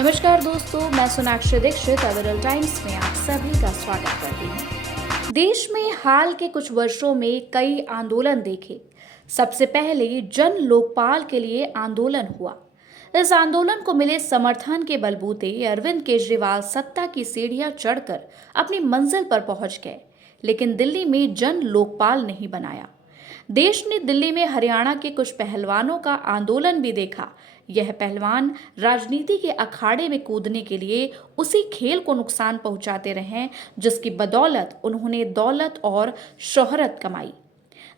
नमस्कार दोस्तों, मैं सोनाक्षी दीक्षित एवरल टाइम्स में आप सभी का स्वागत करती हूँ। देश में हाल के कुछ वर्षों में कई आंदोलन देखे। सबसे पहले जन लोकपाल के लिए आंदोलन हुआ। इस आंदोलन को मिले समर्थन के बलबूते अरविंद केजरीवाल सत्ता की सीढ़ियां चढ़कर अपनी मंजिल पर पहुंच गए, लेकिन दिल्ली में जन लोकपाल नहीं बनाया। देश ने दिल्ली में हरियाणा के कुछ पहलवानों का आंदोलन भी देखा। यह पहलवान राजनीति के अखाड़े में कूदने के लिए उसी खेल को नुकसान पहुंचाते रहे जिसकी बदौलत उन्होंने दौलत और शोहरत कमाई।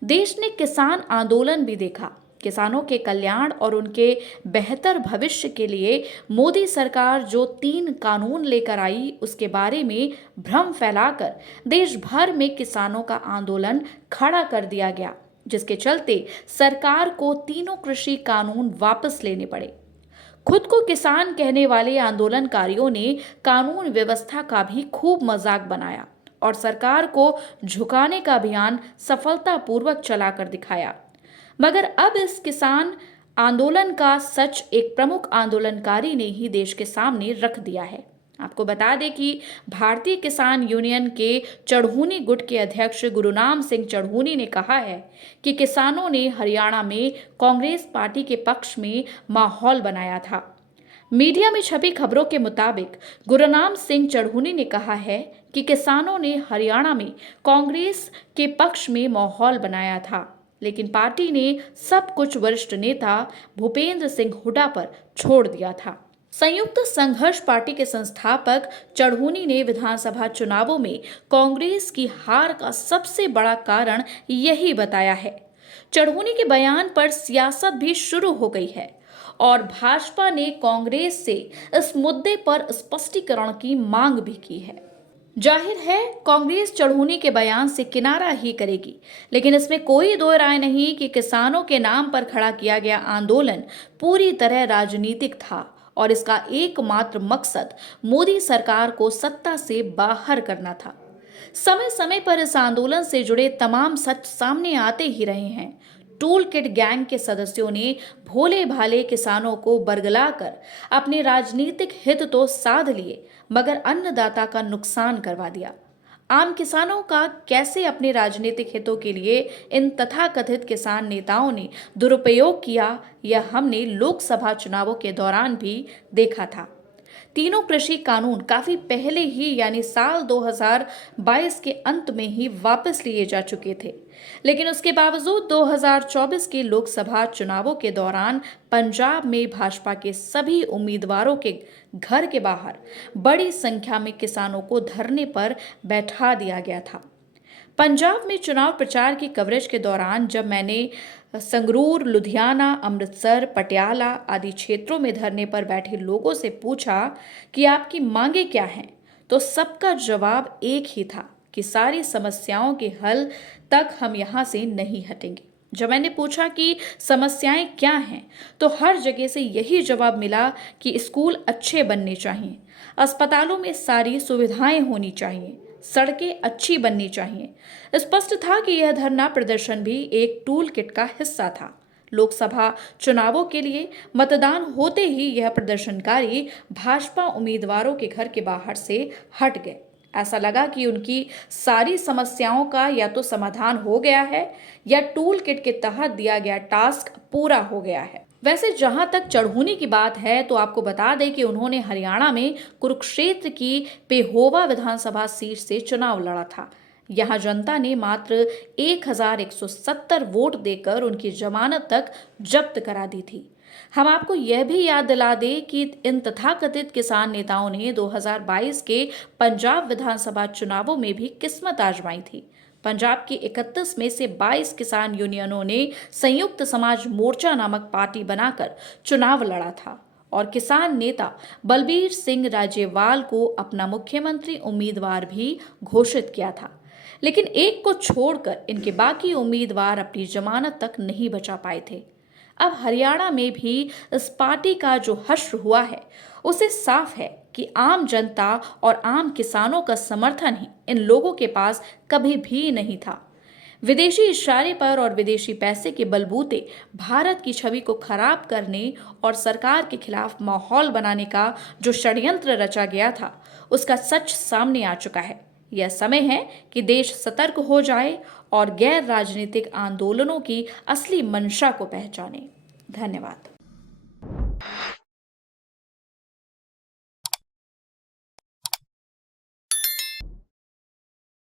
देश ने किसान आंदोलन भी देखा। किसानों के कल्याण और उनके बेहतर भविष्य के लिए मोदी सरकार जो 3 कानून लेकर आई, उसके बारे में भ्रम फैलाकर देश भर में किसानों का आंदोलन खड़ा कर दिया गया, जिसके चलते सरकार को तीनों कृषि कानून वापस लेने पड़े। खुद को किसान कहने वाले आंदोलनकारियों ने कानून व्यवस्था का भी खूब मजाक बनाया और सरकार को झुकाने का अभियान सफलतापूर्वक चलाकर दिखाया। मगर अब इस किसान आंदोलन का सच एक प्रमुख आंदोलनकारी ने ही देश के सामने रख दिया है। आपको बता दें कि भारतीय किसान यूनियन के चढ़ूनी गुट के अध्यक्ष गुरुनाम सिंह चढ़ूनी ने कहा है कि किसानों ने हरियाणा में कांग्रेस पार्टी के पक्ष में माहौल बनाया था। मीडिया में छपी खबरों के मुताबिक गुरुनाम सिंह चढ़ूनी ने कहा है कि किसानों ने हरियाणा में कांग्रेस के पक्ष में माहौल बनाया था, लेकिन पार्टी ने सब कुछ वरिष्ठ नेता भूपेंद्र सिंह हुड्डा पर छोड़ दिया था। संयुक्त संघर्ष पार्टी के संस्थापक चढ़ूनी ने विधानसभा चुनावों में कांग्रेस की हार का सबसे बड़ा कारण यही बताया है। चढ़ूनी के बयान पर सियासत भी शुरू हो गई है और भाजपा ने कांग्रेस से इस मुद्दे पर स्पष्टीकरण की मांग भी की है। जाहिर है कांग्रेस चढ़ूनी के बयान से किनारा ही करेगी, लेकिन इसमें कोई दो राय नहीं कि किसानों के नाम पर खड़ा किया गया आंदोलन पूरी तरह राजनीतिक था और इसका एकमात्र मकसद मोदी सरकार को सत्ता से बाहर करना था। समय समय पर इस आंदोलन से जुड़े तमाम सच सामने आते ही रहे हैं। टूल किट गैंग के सदस्यों ने भोले भाले किसानों को बरगलाकर अपने राजनीतिक हित तो साध लिए, मगर अन्नदाता का नुकसान करवा दिया। आम किसानों का कैसे अपने राजनीतिक हितों के लिए इन तथाकथित किसान नेताओं ने दुरुपयोग किया, यह हमने लोकसभा चुनावों के दौरान भी देखा था। तीनों कृषि कानून काफी पहले ही यानी साल 2022 के अंत में ही वापस लिए जा चुके थे, लेकिन उसके बावजूद 2024 के लोकसभा चुनावों के दौरान पंजाब में भाजपा के सभी उम्मीदवारों के घर के बाहर बड़ी संख्या में किसानों को धरने पर बैठा दिया गया था। पंजाब में चुनाव प्रचार की कवरेज के दौरान जब मैंने संगरूर, लुधियाना, अमृतसर, पटियाला आदि क्षेत्रों में धरने पर बैठे लोगों से पूछा कि आपकी मांगे क्या हैं, तो सबका जवाब एक ही था कि सारी समस्याओं के हल तक हम यहाँ से नहीं हटेंगे। जब मैंने पूछा कि समस्याएं क्या हैं, तो हर जगह से यही जवाब मिला कि स्कूल अच्छे बनने चाहिए, अस्पतालों में सारी सुविधाएं होनी चाहिए, सड़कें अच्छी बननी चाहिए। स्पष्ट था कि यह धरना प्रदर्शन भी एक टूल किट का हिस्सा था। लोकसभा चुनावों के लिए मतदान होते ही यह प्रदर्शनकारी भाजपा उम्मीदवारों के घर के बाहर से हट गए। ऐसा लगा कि उनकी सारी समस्याओं का या तो समाधान हो गया है या टूल किट के तहत दिया गया टास्क पूरा हो गया है। वैसे जहां तक चढ़ूनी की बात है, तो आपको बता दें कि उन्होंने हरियाणा में कुरुक्षेत्र की पेहोवा विधानसभा सीट से चुनाव लड़ा था। यहां जनता ने मात्र 1170 वोट देकर उनकी जमानत तक जब्त करा दी थी। हम आपको यह भी याद दिला दें कि इन तथाकथित किसान नेताओं ने 2022 के पंजाब विधानसभा चुनावों में भी किस्मत आजमाई थी। पंजाब की 31 में से 22 किसान यूनियनों ने संयुक्त समाज मोर्चा नामक पार्टी बनाकर चुनाव लड़ा था और किसान नेता बलबीर सिंह राजेवाल को अपना मुख्यमंत्री उम्मीदवार भी घोषित किया था। लेकिन एक को छोड़कर इनके बाकी उम्मीदवार अपनी जमानत तक नहीं बचा पाए थे। अब हरियाणा में भी इस पार्टी का जो हश्र हुआ है, उसे साफ है कि आम जनता और आम किसानों का समर्थन ही इन लोगों के पास कभी भी नहीं था। विदेशी इशारे पर और विदेशी पैसे के बलबूते भारत की छवि को खराब करने और सरकार के खिलाफ माहौल बनाने का जो षड्यंत्र रचा गया था, उसका सच सामने आ चुका है। यह समय है कि देश सतर्क हो जाए और गैर राजनीतिक आंदोलनों की असली मंशा को पहचाने। धन्यवाद।